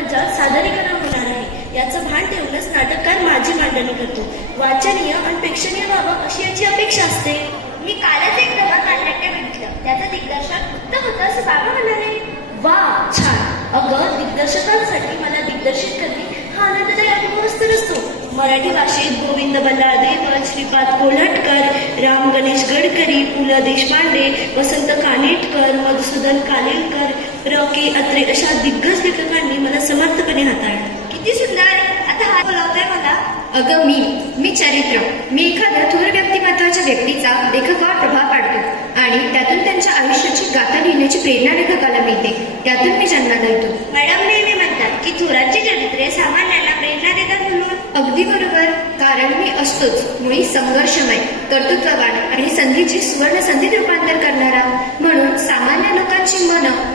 रंगमंचावर सादरीकरण होणार आहे. याचं भान ठेवूनच नाटककार माझी मांडणी करतो. वाचनीय आणि प्रेक्षणीय व्हावं अशी याची अपेक्षा असते. मी कालच एक धमाल नाट्य बघितलं. त्याचं दिग्दर्शन उत्तम होतं असं बाबा म्हणाले. वा, छान. अगं, दिग्दर्शकांसाठी मला दिग्दर्शित करणे हा आनंददायी अनुभव तर असतो. मराठी भाषेत गोविंद बल्लाळ देवल, श्रीपाद कोल्हटकर, राम गणेश गडकरी, पु ल देशपांडे, वसंत कानेटकर, मधुसूदन कालेलकर, र के अत्रे अशा दिग्गज लेखकांनी मला समर्थपणे हाताळलं. किती सुंदर. आता हा बोलावतोय मला. अगं मी चरित्र. मी एखाद्या थोर व्यक्तिमत्वाच्या व्यक्तीचा लेखकावर प्रभाव पाडतो आणि त्यातून त्यांच्या आयुष्याची गाथा लिहिण्याची प्रेरणा लेखकाला मिळते. त्यातून मी जन्माला येतो. मॅडम नेहमी म्हणतात की थोरांची चरित्रे सामान्यांना प्रेरणा देतात म्हणून. अगदी बरोबर. कारण मी असतोच मुळी संघर्षमय, कर्तृत्ववान आणि संधीची सुवर्ण संधीत रूपांतर करणारा. म्हणून सामान्य लोकांची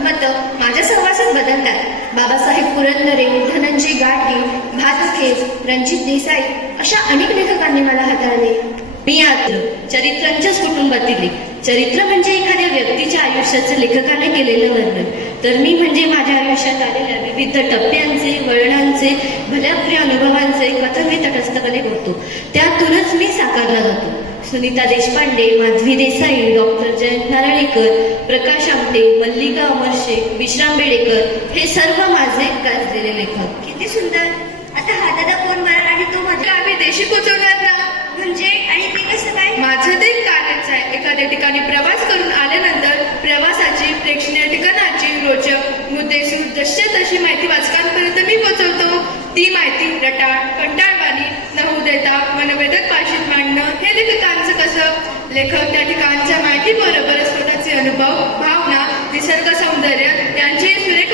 मतं माझ्या सहवासात बदलतात. बाबासाहेब पुरंदरे, धनंजय गाडगे, भातुखे, रणजित देसाई अशा अनेक लेखकांनी मला हाताळले. मी आत्र चरित्रांच्याच कुटुंबातील. चरित्र म्हणजे एखाद्या व्यक्तीच्या आयुष्याचं लेखकाने केलेलं वर्णन. तर मी म्हणजे माझ्या आयुष्यात आलेल्या विविध टप्प्यांचे, वळणांचे, भल्याप्रिय अनुभवांचे कथन मी तटस्थपणे बोलतो. त्यातूनच मी साकारला जातो. सुनीता देशपांडे, माधवी देसाई, डॉक्टर जयंत नारळीकर, प्रकाश आमटे, मल्लिका अमरशे, विश्राम बेडेकर हे सर्व माझे गाजलेले लेखक. किती सुंदर. आता हा दादा कोण मारणार आणि तो माझ्या आम्ही देशी पोचवणार ना. म्हणजे आणि ते कसं काय? माझं ते कार्यच आहे. एखाद्या ठिकाणी प्रवास करून आल्यानंतर प्रवासाची, प्रेक्षणीय ठिकाणाची रोचक मुद्देसूद जशी तशी माहिती वाचकांपर्यंत मी पोहोचवतो. ती माहिती रटाळ, कंटाळवाणी न होऊ देता मनवेदक भाषेत मांडणं हे लेखकांचं कसं. लेखक त्या ठिकाणच्या माहिती बरोबरच स्वतःचे अनुभव, भावना, निसर्ग सौंदर्य यांचे सुरेख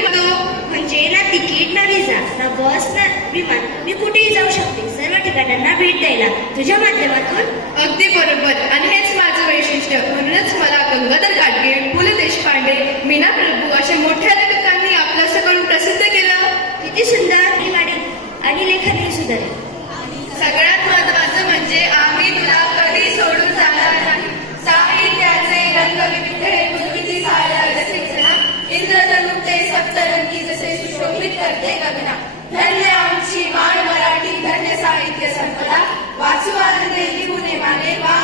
म्हणजे ना तिकीट, ना विजा, ना बस, ना विमान, मी कुठेही जाऊ शकते सर्व ठिकाणांना भेट द्यायला तुझ्या माध्यमातून. अगदी बरोबर. आणि हेच माझं वैशिष्ट्य. म्हणूनच मला गंगाधर गाडगे, पु ल देशपांडे, मीना प्रभू अशा मोठ्या लेखकांनी आपलं करून प्रसिद्ध केलं. किती सुंदर. मी वाढेल आणि लेखनही सुधारेल. सगळ्यात महत्वाचं म्हणजे आम्ही तुला कधी सोडून जाणार नाही. साहित्याचे रंग विविध गुणविधी साड्या जसे इंद्रधनुते सप्तरंगी जसे सुशोभित करते गगना. धन्य आमची माण मराठी, धन्य साहित्य संपदा. वाचू आनंदे लिहून माने वा